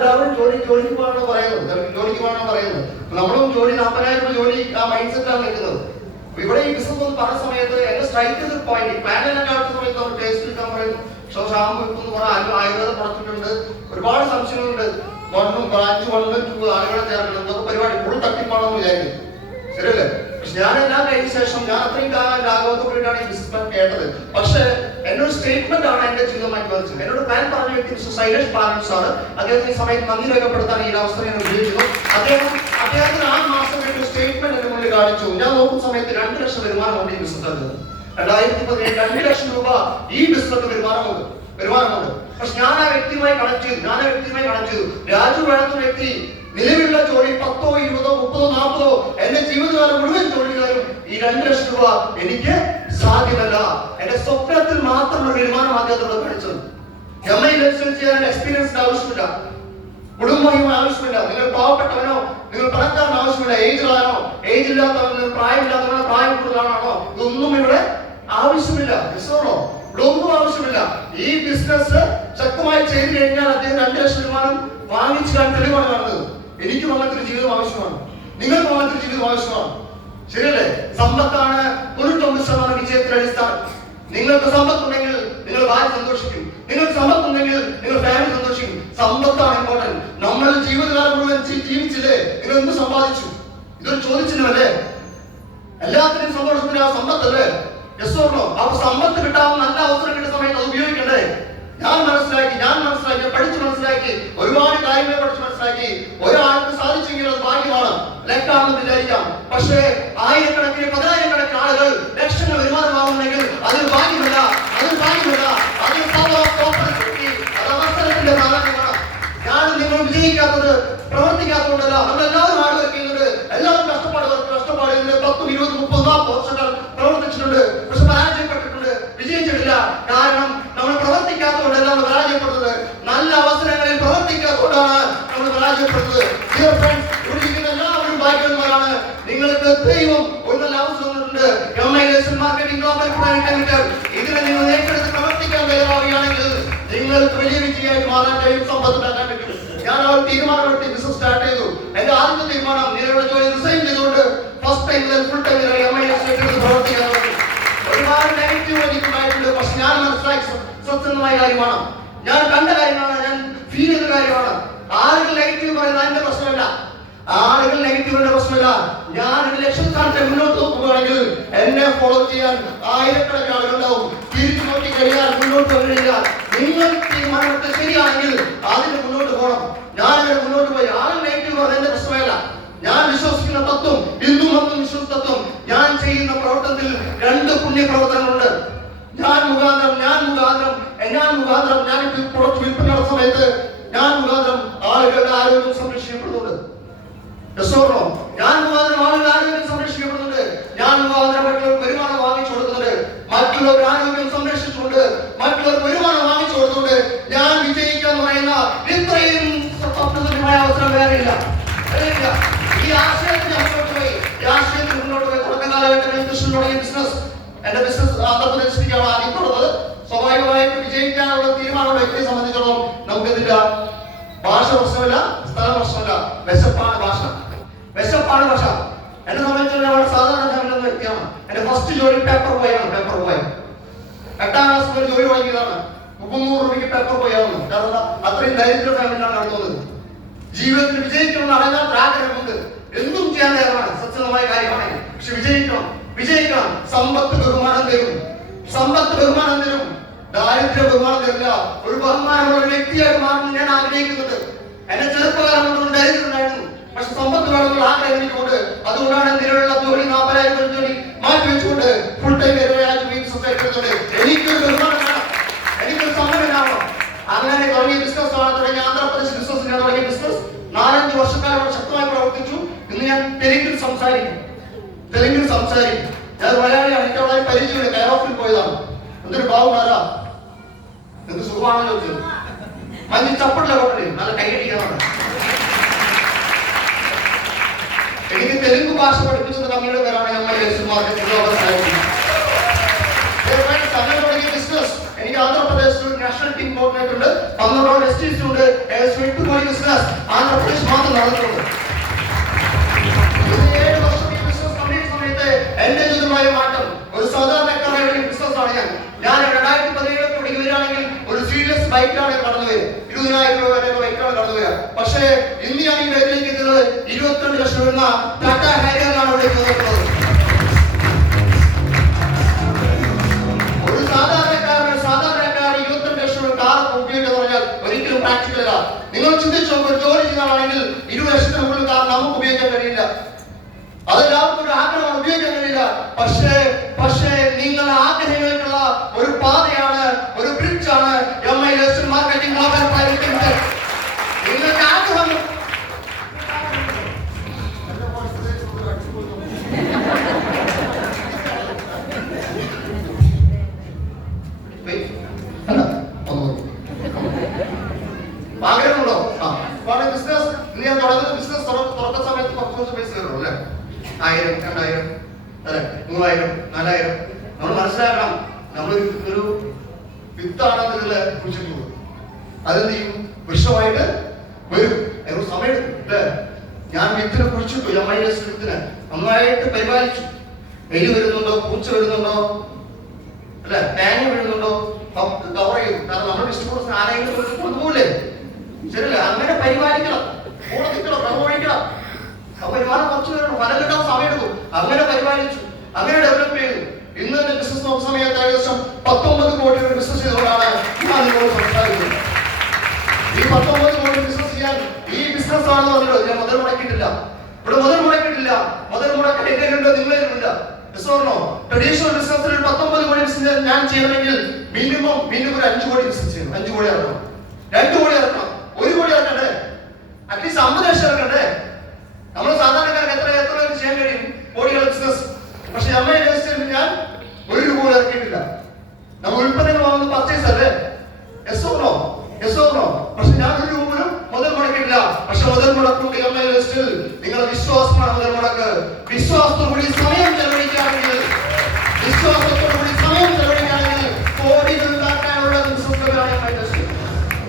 എല്ലാവരും ജോലിക്ക് പോകാനാണ് പറയുന്നത്. നമ്മളും ജോലി 40,000 ജോലി ആ മൈൻഡ് സെറ്റാണ് നിൽക്കുന്നത്. ഇവിടെ ഈ ബിസിനസ് ഒന്ന് പറഞ്ഞ സമയത്ത് എന്നെ സ്ട്രൈക്ക് ചെയ്ത പോയിന്റ് പ്ലാനിലൊക്കെ അടുത്ത സമയത്ത് നമ്മൾ ടേസ്റ്റ് എടുക്കാൻ പറയും. ഷാമ്പു വെക്കുന്ന കുറെ ആയുർവേദ പ്രൊഡക്റ്റ് ഉണ്ട്, ഒരുപാട് സംശയങ്ങളുണ്ട്. 1 ബ്രാഞ്ച് 1 2 ആളുകളെ ചേർക്കണം എന്തൊക്കെ പരിപാടി ഫുൾ തട്ടിപ്പാണെന്ന് വിചാരിക്കും. ശരിയല്ലേ? പക്ഷെ ഞാൻ എല്ലാം കഴിഞ്ഞ ശേഷം ഞാൻ അത്രയും കാലം ലാഘവത്തോടെയാണ് ഈ ബിസിനസ് പ്ലാൻ കേട്ടത്. പക്ഷെ എന്നൊരു സ്റ്റേറ്റ്മെന്റ് ആണ് എന്റെ ജീവിതമായിട്ട് വന്നത്. എന്നോട് പ്ലാൻ പറഞ്ഞ വ്യക്തി മിസ്റ്റർ ശൈലേഷ് ബാലൻസ് ആണ്. അദ്ദേഹത്തിന് ഈ സമയത്ത് നന്ദി രേഖപ്പെടുത്താൻ ഈ അവസരം ഞാൻ ഉപയോഗിക്കുന്നു. അദ്ദേഹത്തിന് 6 മാസം ഒരു സ്റ്റേറ്റ്മെന്റ് എന്റെ മുന്നിൽ കാണിച്ചു. ഞാൻ നോക്കുന്ന സമയത്ത് 2 ലക്ഷം വരുമാനമുണ്ട് ഈ ബിസിനസ്. 2017 2 ലക്ഷം രൂപ ഈ ബിസിനസ് വരുമാനമുണ്ട്. പക്ഷെ ഞാൻ ആ വ്യക്തിയുമായി കണക്ട് ചെയ്തു. രാജു വേണമെന്ന വ്യക്തി നിലവിലുള്ള ജോലി 10, 20, 30, 40 എന്റെ ജീവിതകാലം മുഴുവൻ ജോലിക്കാരും ഈ 2 ലക്ഷം രൂപ എനിക്ക് സാധ്യമല്ല. എന്റെ സ്വപ്നത്തിൽ മാത്രമുള്ള വരുമാനം അദ്ദേഹത്തോട് കാണിച്ചത്. MI ലൈസൻസ് ചെയ്യാൻ എക്സ്പീരിയൻസിന്റെ ആവശ്യമില്ല, കുടുംബവും ആവശ്യമില്ല, നിങ്ങൾ പാവപ്പെട്ടവനോ നിങ്ങൾ പണക്കാരനോ ആവശ്യമില്ല, ഏജ് ഇല്ലാത്തവനോ പ്രായമില്ലാത്തവനോ പ്രായം കൂടുതലാണോ ഇതൊന്നും ഇവിടെ ആവശ്യമില്ല. ഇതൊന്നും ആവശ്യമില്ല. ഈ ബിസിനസ് ശക്തമായി ചെയ്തു കഴിഞ്ഞാൽ അദ്ദേഹം 2 ലക്ഷം വരുമാനം വാങ്ങിച്ചു കാണാൻ തെളിവാണ് കാണുന്നത്. എനിക്ക് അങ്ങനത്തെ ജീവിതം ആവശ്യമാണ്, നിങ്ങൾക്ക് അങ്ങനത്തെ ജീവിതം ആവശ്യമാണ്. ശരിയല്ലേ? സമ്പത്താണ് 99% വിജയത്തിന്റെ അടിസ്ഥാനം. നിങ്ങൾക്ക് സമ്പത്തുണ്ടെങ്കിൽ നിങ്ങൾ ഭാര്യ സന്തോഷിക്കും, നിങ്ങൾക്ക് സമ്പത്തുണ്ടെങ്കിൽ നിങ്ങൾ ഫാമിലി സന്തോഷിക്കും. സമ്പത്താണ് ഇമ്പോർട്ടന്റ്. നമ്മൾ ജീവിതകാലം മുഴുവൻ ജീവിച്ചില്ലേ, നിങ്ങൾ എന്ത് സമ്പാദിച്ചു? ഇതൊരു ചോദിച്ചില്ലേ? എല്ലാത്തിനും സന്തോഷത്തിന് ആ സമ്പത്തല്ലേ? അപ്പൊ സമ്പത്ത് കിട്ടാൻ നല്ല അവസരം കിട്ടുന്ന സമയത്ത് അത് ഉപയോഗിക്കണ്ടേ? ഞാൻ പഠിച്ചു മനസ്സിലാക്കി ഒരുപാട് കാര്യങ്ങൾ മനസ്സിലാക്കി. ഒരാൾക്ക് സാധിച്ചെങ്കിൽ അത് ഭാഗ്യമാണ്, ലക്കാണെന്ന് വിചാരിക്കാം. പക്ഷേ ആയിരക്കണക്കിന് 10,000-കണക്കിന് ആളുകൾ ലക്ഷങ്ങൾ വരുമാനമാകുന്നെങ്കിൽ അതൊരു ഭാഗ്യമല്ല, അതൊരു അവസരത്തിന്റെ പ്രാധാന്യമാണ്. ഞാൻ നിങ്ങൾ വിജയിക്കാത്തത് പ്രവർത്തിക്കാത്തതുകൊണ്ടല്ല. നമ്മളെല്ലാവരും ഹാർഡ് വർക്ക് ചെയ്യുന്നുണ്ട്, എല്ലാവരും കഷ്ടപ്പാട് 10, 20, 30, 40 വർഷങ്ങൾ പ്രവർത്തിച്ചിട്ടുണ്ട്. പക്ഷെ പരാജയപ്പെട്ടിട്ടുണ്ട്, വിജയിച്ചിട്ടില്ല. കാരണം നമ്മൾ പ്രവർത്തിക്കാത്തതുകൊണ്ടല്ല നമ്മൾ പരാജയപ്പെടുന്നത്, നല്ല അവസരങ്ങളിൽ പ്രവർത്തിക്കാത്തതുകൊണ്ടാണ് നമ്മൾ പരാജയപ്പെടുന്നത്. ഡിയർ ഫ്രണ്ട്സ്, ഇവിടെ ഇരിക്കുന്ന എല്ലാവരും ഭാഗ്യവാന്മാരാണ്. നിങ്ങൾക്ക് ദൈവം ഒരു നല്ല അവസരം തന്നിട്ടുണ്ട്. MI licence marketing global private limited. ഇതിനെ നിങ്ങൾ ഏറ്റെടുത്ത് പ്രവർത്തിക്കാൻ തയ്യാറാവുകയാണെങ്കിൽ നിങ്ങൾക്ക് വലിയ വിജയമായിട്ട് മാറാൻ കഴിയും, സമ്പത്തുണ്ടാക്കാൻ പറ്റും. ഞാൻ ആ തീരുമാനമെടുത്ത് ബിസിനസ് സ്റ്റാർട്ട് ചെയ്തു. എന്റെ ആദ്യത്തെ തീരുമാനം നിലവിലെ ജോലി റിസൈൻ ചെയ്തുകൊണ്ട് ഫസ്റ്റ് ടൈം മുതൽ ഫുൾ ടൈം MI ലൈസൻസ് പ്രവർത്തിക്കാൻ തുടങ്ങി. ഒരുപാട് നെഗറ്റീവ് എനിക്കുണ്ടായിട്ടുണ്ട്. പക്ഷെ ഞാൻ മനസ്സിലാക്കി സത്യസന്ധമായ കാര്യമാണ്, ഞാൻ കണ്ട കാര്യമാണ്, ഞാൻ ഫീൽ ചെയ്ത കാര്യമാണ്. ആളുകൾ നെഗറ്റീവ് പറയുന്നത് എന്റെ പ്രശ്നമല്ല, ഞാൻ ഒരു ലക്ഷ്യസ്ഥാനത്തെ മുന്നോട്ട് നോക്കുകയാണെങ്കിൽ എന്നെ ഫോളോ ചെയ്യാൻ ആയിരക്കണക്കിന് ആളുകളുണ്ടാവും. തിരിച്ചു നോക്കി കഴിഞ്ഞാൽ മുന്നോട്ട് വരില്ല. നിങ്ങൾ തീരുമാനമെടുത്ത് ശരിയാണെങ്കിൽ അതിന് മുന്നോട്ട് പോകണം. ഞാൻ അങ്ങനെ മുന്നോട്ട് പോയി. ആരും നെഗറ്റീവ് പറയുന്നത് എന്റെ പ്രശ്നമല്ല. ഞാൻ വിശ്വസിക്കുന്ന തത്വം, ഹിന്ദു മതം വിശ്വസിച്ച തത്വം, ഞാൻ ചെയ്യുന്ന പ്രവർത്തനത്തിൽ 2 പുണ്യപ്രവർത്തനങ്ങളുണ്ട്. ഞാൻ മുഖാന്തരം ഞാൻ പ്രൊഡക്റ്റ് വിൽപ്പന നടത്തുന്ന സമയത്ത് ഞാൻ മുഖാന്തരം ആളുകളുടെ ആരോഗ്യം സംരക്ഷിക്കപ്പെടുന്നുണ്ട്. ഞാൻ മുഖാന്തരം ആളുകളുടെ ആരോഗ്യം സംരക്ഷിക്കപ്പെടുന്നുണ്ട്. ഞാൻ മുഖാന്തരം മറ്റുള്ളവർ വരുമാനം വാങ്ങിച്ചു കൊടുക്കുന്നുണ്ട്. മറ്റുള്ളവർ ആരോഗ്യം സംരക്ഷിച്ചുകൊണ്ട് മറ്റുള്ളവർ വരുമാനം വാങ്ങിച്ചു കൊടുത്തുകൊണ്ട് ഞാൻ വിജയിക്കാന്ന് പറയുന്ന ഇത്രയും സ്വപ്നതുല്യമായ അവസരം വേറെയില്ല. ഈ ആശയത്തിന് മുന്നോട്ട് പോയി തുടക്കകാലഘട്ടങ്ങളിൽ ബിസിനസ് എന്റെ ബിസിനസ് ആന്ധ്രാപ്രദേശിലേക്കാണ് ആദ്യം തുടങ്ങുന്നത്. സ്വാഭാവികമായിട്ട് വിജയിക്കാനുള്ള തീരുമാനമുള്ള വ്യക്തിയെ സംബന്ധിച്ചിടത്തോളം നമുക്ക് ഇതില്ല, ഭാഷ പ്രശ്നമില്ല, സ്ഥല പ്രശ്നമില്ല, വിശപ്പാണ് ഭാഷ. എന്നെ സംബന്ധിച്ചിടത്തോളം വളരെ സാധാരണ ഫാമിലി വ്യക്തിയാണ്. എന്റെ ഫസ്റ്റ് ജോലി പേപ്പർ ബോയാണ്. 8ാം ക്ലാസ് മുതൽ ജോലി വാങ്ങിയതാണ്. 300 രൂപയ്ക്ക് പേപ്പർ ബോയാവുന്നു. കാരണം അത്രയും ദരിദ്ര ഫാമിലിയാണ് നടത്തുന്നത്. ജീവിതത്തിൽ വിജയിക്കണം അടങ്ങാത്ത ആഗ്രഹമുണ്ട്, എന്തും ചെയ്യാൻ തയ്യാറാണ്, സത്യസന്ധമായ കാര്യമാണ്. പക്ഷെ വിജയിക്കണം. സമ്പത്ത് ബഹുമാനം തരും, ദാരിദ്ര്യ ബഹുമാനം തരില്ല. ഒരു ബഹുമാനമുള്ള ഒരു വ്യക്തിയായിട്ട് മാറുന്നത് ഞാൻ ആഗ്രഹിക്കുന്നുണ്ട്. എന്റെ ചെറുപ്പകാലം കൊണ്ട് ദരിദ്രം ഉണ്ടായിരുന്നു, പക്ഷെ സമ്പത്ത് വേണമെന്നുള്ള ആഗ്രഹം എനിക്കുണ്ട്. അതുകൊണ്ടാണ് നിലവിലുള്ള ജോലി 40,000 ജോലി മാറ്റി വെച്ചുകൊണ്ട് ഫുൾ ടൈം എനിക്കൊരു ബഹുമാനം വേണം, എനിക്കൊരു സമ്പന്നനാവണം. അങ്ങനെ തുടങ്ങിയ ബിസിനസ്സാണ്. ആന്ധ്രാപ്രദേശ് ബിസിനസ് ഞാൻ തുടങ്ങിയ ബിസിനസ് 4-5 വർഷക്കാലം ശക്തമായി പ്രവർത്തിച്ചു. ഇന്ന് ഞാൻ തെലുങ്കിൽ സംസാരിക്കും. ഞാൻ മലയാളിയാണ്, എനിക്ക് അവിടെ പരിചയമില്ല. കയറോഫിൽ പോയതാണ്. എന്തൊരു ഭാവമാരാ, എന്ത് സുഖമാണെന്ന് ചോദിച്ചത്. മഞ്ഞ് ചപ്പട്ടില്ല കൊണ്ടേ നല്ല കൈയടിക്കാനാണ്. എനിക്ക് തെലുങ്ക് ഭാഷ പഠിപ്പിച്ചത് കമ്മിയുടെ പേരാണ് MI licence marketing global private limited. Business എനിക്ക് ആന്ധ്രാപ്രദേശിൽ നാഷണൽ ടീം കോർഡിനേറ്റർ ഉണ്ട്. 12 STC ഉണ്ട്, ഏകദേശം 8 കോടി ബിസിനസ് ആന്ധ്രാപ്രദേശ് മാത്രം നടന്നിട്ടുണ്ട്. 7 വർഷം ഈ ബിസിനസ് കംപ്ലീറ്റ് സമയത്ത് എന്റെ ജീവിതമായ മാറ്റം. ഒരു സാധാരണക്കാരായ ബിസിനസ് ആണ് ഞാൻ 2017 പഠിക്ക് വരികയാണെങ്കിൽ ഒരു സീരിയസ് ബൈക്കിലാണ് കടന്നു വരിക, 20,000 രൂപ വരെ ബൈക്കാണ് കടന്നു വരിക. പക്ഷേ ഇന്ന് ഞാൻ ഈ വേദിയിലേക്ക് എത്തുന്നത് 22 ലക്ഷം വരുന്ന ടാറ്റ ഹാരിയറിലാണ് ഇവിടെ എത്തുന്നത്. ഒരു സാധാരണക്കാരൻ 22 ലക്ഷം കാർ ഉപയോഗിക്കുക പറഞ്ഞാൽ ഒരിക്കലും പ്രാക്ടിക്കൽ അല്ല. നിങ്ങൾ ചിന്തിച്ചു ഒരു ജോലി ചെയ്യുന്നതാണെങ്കിൽ 20 ലക്ഷത്തിന് മുകളിൽ കാർ നമുക്ക് ഉപയോഗിക്കാൻ കഴിയില്ല. അതെല്ലാവർക്കും ഒരു ആഗ്രഹമാണ്, ഉപയോഗിക്കാൻ കഴിയില്ല. പക്ഷേ നിങ്ങൾ ആഗ്രഹങ്ങൾക്കുള്ള ഒരു പാതയാണ്, ഒരു ബ്രിഡ്ജാണ് MILS marketing global private limited. നിങ്ങൾക്ക് ആഗ്രഹം ആഗ്രഹമുണ്ടോ? ബിസിനസ് ഞാൻ തുടങ്ങുന്ന ബിസിനസ് തുറക്കുന്ന സമയത്ത് കുറച്ച് പൈസ വരുള്ളൂ അല്ലേ? 1000, 2000 അല്ലെ, 3000, 4000. നമ്മൾ മനസ്സിലാക്കണം, നമ്മളൊരു വിത്താണ് നിങ്ങൾ കുഴിച്ചിട്ട് പോകും. അതെന്ത് ചെയ്യും? വൃക്ഷമായിട്ട് വരും. അതിനൊരു സമയം എടുക്കും അല്ലേ? ഞാൻ വിത്തിനെ കുഴിച്ചിട്ടു, MILS വിത്തിനെ നന്നായിട്ട് പരിപാലിച്ചു. എലി വരുന്നുണ്ടോ, പൂച്ച വരുന്നുണ്ടോ അല്ലെ, തേങ്ങ വീഴുന്നുണ്ടോ, കവർ ചെയ്തു. കാരണം നമ്മൾ ഡിസ്ട്രിബ്യൂട്ടേഴ്സ് ആരെങ്കിലും കൊണ്ടുപോകില്ലേ? ശരിയല്ലേ? അങ്ങനെ പരിപാലിക്കണം, കൂടെ നിൽക്കണം, പ്രവഹിക്കണം. അപ്പൊ വരുമാനം കുറച്ച് വരണം, ഫലം കിട്ടാൻ സമയമെടുക്കും. അങ്ങനെ പരിപാലിച്ചു, അങ്ങനെ ഡെവലപ്പ് ചെയ്തു. ഇന്ന് എന്റെ ബിസിനസ് നോക്കുന്ന സമയത്ത് ഏകദേശം 19 കോടി രൂപ ബിസിനസ് ചെയ്തുകൊണ്ടാണ് ഞാൻ നിങ്ങളോട് സംസാരിക്കുന്നത്. ഈ 19 കോടി ബിസിനസ് ചെയ്യാൻ ഈ ബിസിനസ് ആണെന്ന് പറഞ്ഞല്ലോ, ഞാൻ മുതൽ മുടക്കിയിട്ടില്ല. ഇവിടെ മുതൽ മുടക്കിയിട്ടില്ല. മുതൽ മുടക്കാൻ എങ്ങനെയുണ്ടോ നിങ്ങളിലുണ്ട്. ട്രഡീഷണൽ ബിസിനസ്സിൽ 19 കോടി ബിസിനസ് ഞാൻ ചെയ്യണമെങ്കിൽ മിനിമം ഒരു 5 കോടി ബിസിനസ് ചെയ്യണം. 5 കോടി ഇറക്കണം, 2 കോടി ഇറക്കണം, 1 കോടി ഇറക്കണ്ടേ, അറ്റ്ലീസ്റ്റ് 50 ലക്ഷം ഇറക്കണ്ടേ. നമ്മൾ സാധാരണക്കാർക്ക് എത്ര പേർക്ക് ചെയ്യാൻ കഴിയും കോടികൾ ബിസിനസ്? പക്ഷെ MILS ഞാൻ 1 രൂപ പോലും ഇറക്കിയിട്ടില്ല. നമ്മൾ ഉൽപ്പന്നങ്ങൾ വാങ്ങുന്നത് പർച്ചേസ് അല്ലേ? Yes or no? പക്ഷെ ഞാൻ 1 രൂപ പോലും മുതൽ മുടക്കിയിട്ടില്ല. പക്ഷെ മുതൽ മുടക്കുണ്ട് MILS. നിങ്ങളുടെ വിശ്വാസമാണ് മുതൽ മുടക്ക്. വിശ്വാസത്തോടുകൂടി സമയം ചെലവഴിക്കുകയാണെങ്കിൽ കോടികൾ ഉണ്ടാക്കാനുള്ള ബിസിനസ്.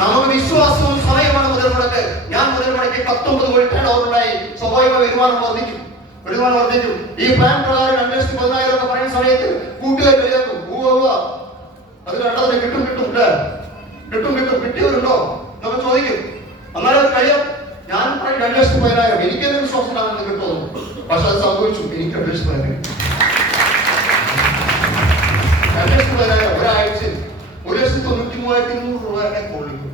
നമുക്ക് വിശ്വാസവും സമയമാണ് മുതൽ മുടക്ക്. ഞാൻ മുതൽ മുടക്കി 19 കോടി ടേൺ ഓവറുണ്ടായി. സ്വാഭാവിക വരുമാനം വർദ്ധിക്കും. ഈ പ്ലാൻ പ്രകാരം 2,10,000 ഒക്കെ പറയുന്ന സമയത്ത് കൂട്ടുകാർ കളിയാക്കും. അത് കണ്ടതിന് കിട്ടും കിട്ടിയവരുണ്ടോ എന്നൊക്കെ ചോദിക്കും. എന്നാലും അത് കഴിയാം. ഞാൻ പറയും 2,10,000. എനിക്കെന്നെ വിശ്വാസത്തിലാണ് കിട്ടുന്നു. പക്ഷെ അത് സംഭവിച്ചു. എനിക്ക് 2,10,000 ഒരാഴ്ച 1,93,200 രൂപ എന്നെ കൊള്ളിക്കും.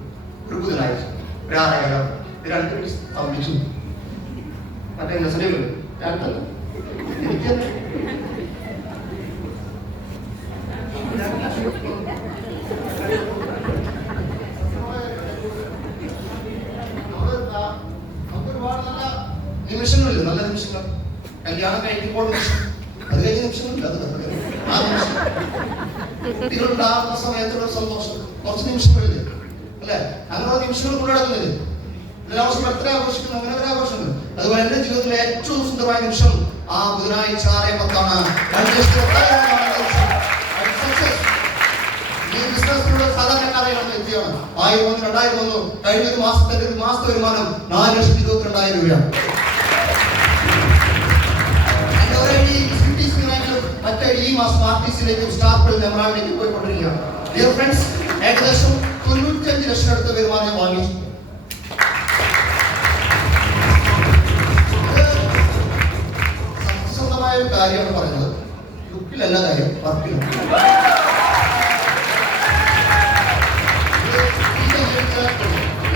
ഒരു ബുധനാഴ്ച ഒരു 6,000 2 സംഭവിച്ചു. മറ്റേ നസറിയല്ലോ എനിക്ക് നിമിഷങ്ങളില്ല, നല്ല നിമിഷങ്ങൾ. കല്യാണം കഴിക്കുമ്പോൾ നിമിഷം, അത് കഴിഞ്ഞ നിമിഷങ്ങളില്ല. ആ നിമിഷം കുട്ടികളുണ്ടാകുന്ന സമയത്തുള്ള സന്തോഷം കുറച്ച് നിമിഷങ്ങളില്ലേ അല്ലെ? അങ്ങനെയുള്ള നിമിഷങ്ങൾ കൊണ്ടുനടക്കുന്നില്ലേ? എല്ലാവർക്കും ബർത്ത്ഡേ ആഘോഷിക്കുന്നു, അങ്ങനെ ഒരു ആഘോഷമുണ്ട്. അതുപോലെ എന്റെ ജീവിതത്തിലെ ഏറ്റവും സുന്ദരമായ നിമിഷം ആ ബുധനാഴ്ച 6:10 ഈ ബിസിനസ്സിലൂടെ സാധാരണക്കാരെയാണ് എത്തിയാണ്. 1000 വന്നു, 2000 വന്നു. കഴിഞ്ഞ ഒരു മാസത്തെ വരുമാനം 4,22,000 രൂപയാണ്. മറ്റേ ഈ മാസം RTCയിലേക്കും സ്റ്റാർപ്പിൽ എമറാൾഡിലേക്കും പോയിക്കൊണ്ടിരിക്കുകയാണ്. ഡിയർ ഫ്രണ്ട്സ്, ഏകദേശം 95 ലക്ഷം അടുത്ത വരുമാനം ഞാൻ വാങ്ങി. സത്യസന്ധമായ ഒരു കാര്യമാണ് പറയുന്നത്. ലുക്കിലല്ല കാര്യം, വർക്കിലാണ്.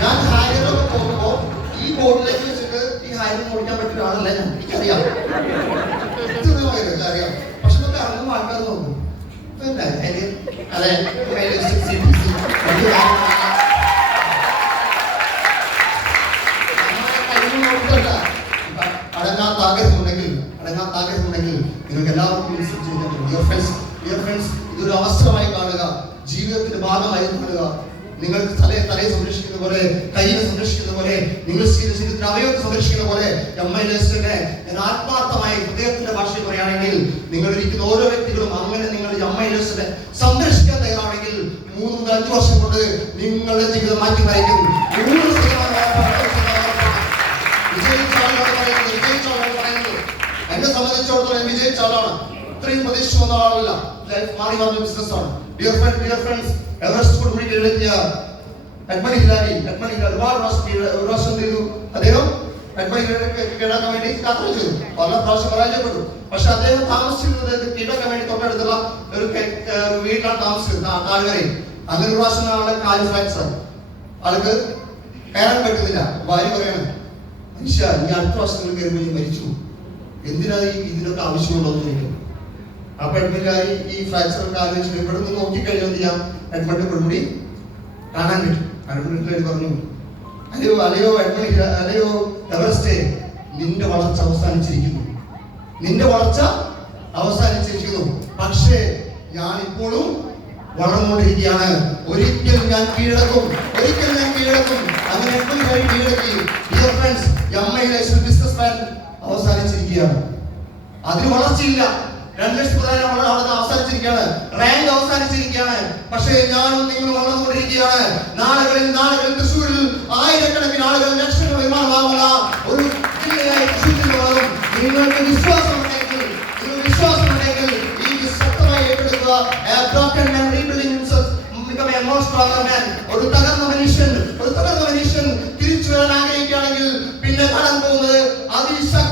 ഞാൻ ഹാരിയറൊക്കെ പോകുമ്പോൾ ഈ ബോർഡിലേക്ക് വെച്ചിട്ട് ഈ ഹാരിയർ ഓടിക്കാൻ പറ്റുന്ന ആളല്ല ഞാൻ. എനിക്കറിയാം, അറിയാം. പക്ഷെ നമുക്ക് ഇറങ്ങുമ്പോൾ ആൾക്കാർ നോക്കും. അതെ, അടങ്ങാത്ത ആഗ്രഹമുണ്ടെങ്കിൽ നിങ്ങൾക്ക് എല്ലാവർക്കും ഇതൊരു അവസരമായി കാണുക, ജീവിതത്തിന്റെ ഭാഗമായി കാണുക. നിങ്ങൾ തലയെ സംരക്ഷിക്കുന്ന പോലെ, കൈയെ സംരക്ഷിക്കുന്ന പോലെ, നിങ്ങൾ ശരീരത്തിന്റെ അവയവത്തെ സംരക്ഷിക്കുന്ന പോലെ MILS-നെ ഞാൻ ആത്മാർത്ഥമായി ഹൃദയത്തിന്റെ ഭാഷയിൽ പറയുകയാണെങ്കിൽ നിങ്ങൾ ഇരിക്കുന്ന ഓരോ വ്യക്തികളും അങ്ങനെ നിങ്ങൾ MILS-നെ സംരക്ഷിക്കാൻ തയ്യാറാണെങ്കിൽ 3 5 വർഷം കൊണ്ട് നിങ്ങളുടെ ജീവിതം മാറ്റി മറിക്കും. 100% വിജയിച്ച ആളാണ് പറയുന്നത്. എന്നെ സംബന്ധിച്ചിടത്തോളം വിജയിച്ച ആളാണ്. ഇത്രയും പ്രതീക്ഷ വന്ന ആളല്ല. ലൈഫ് മാറി വന്ന ബിസിനസ്സാണ്. ഡിയർ ഫ്രണ്ട്സ്, എവറസ്റ്റ് കൊടുമുടി കീഴടക്കിയ എഡ്മണ്ട് ഹിലാരി ഒരുപാട് പ്രാവശ്യം ചെയ്തു. അദ്ദേഹം എഡ്മണ്ട് കീഴടക്കാൻ വേണ്ടി യാത്ര ചെയ്തു. പല പ്രാവശ്യം പരാജയപ്പെട്ടു. പക്ഷെ അദ്ദേഹം താമസിച്ചിരുന്നത് കീഴടക്കാൻ വേണ്ടി തൊട്ടടുത്തുള്ള ഒരു വീട്ടിലാണ് താമസിച്ചിരുന്നത്, താഴ്വരയിൽ. അങ്ങനെ ഒരു പ്രാവശ്യം ആളുടെ കാല് ഫ്രാക്ചർ, ആൾക്ക് കയറാൻ പറ്റുന്നില്ല. ഭാര്യ പറയാണ്, മനുഷ്യ ഈ അടുത്ത വർഷങ്ങൾ കയറുമ്പോൾ നീ മരിച്ചു, എന്തിനാ ഇതിനൊക്കെ ആവശ്യമുണ്ടോ എന്ന് ചോദിക്കും. അപ്പൊ എഡ്മണ്ട് ഈ ഫ്രാക്ചർ കാല് വെച്ചിട്ട് ഇവിടെ നിന്ന് നോക്കിക്കഴിഞ്ഞാൽ എന്ത് ചെയ്യാം, എഡ്മണ്ട് കൊടുമുടി കാണാൻ പറ്റും. എഡ്മണ്ട് പറഞ്ഞു, അല്ലയോ എവറസ്റ്റേ, നിന്റെ വളർച്ച അവസാനിച്ചിരിക്കുന്നു. പക്ഷേ ഞാൻ ഇപ്പോഴും വളർന്നുകൊണ്ടിരിക്കുകയാണ്. ഒരിക്കൽ ഞാൻ കീഴടക്കും. അങ്ങനെ എഡ്മണ്ട് കീഴടക്കി. ഡിയർ ഫ്രണ്ട്സ്, എംഐയിലെ ബിസിനസ്മാൻ അവസാനിച്ചിരിക്കുകയാണ്. അതിന് വളർച്ചയില്ല. 2 ലക്ഷത്തിൽ അവസാനിച്ചിരിക്കുകയാണ്. റാങ്ക് അവസാനിച്ചിരിക്കുകയാണ്. പക്ഷേ ഞാനും നിങ്ങളും വളർന്നുകൊണ്ടിരിക്കുകയാണ്. നാളുകളിൽ തൃശ്ശൂരിൽ ആയിരക്കണക്കിന് ആളുകൾ, ലക്ഷങ്ങൾ വിമാനമാകുന്ന ഒരു ജില്ലയായി തൃശ്ശൂരിൽ മാറും. നിങ്ങൾക്ക് വിശ്വാസമുണ്ടെങ്കിൽ ഈ ശക്തമായി ഏറ്റെടുക്കുക. ഒരു തകർന്ന മനുഷ്യൻ തിരിച്ചു വരാൻ ആഗ്രഹിക്കുകയാണെങ്കിൽ പിന്നെ കാണാൻ പോകുന്നത് അതിശക്തി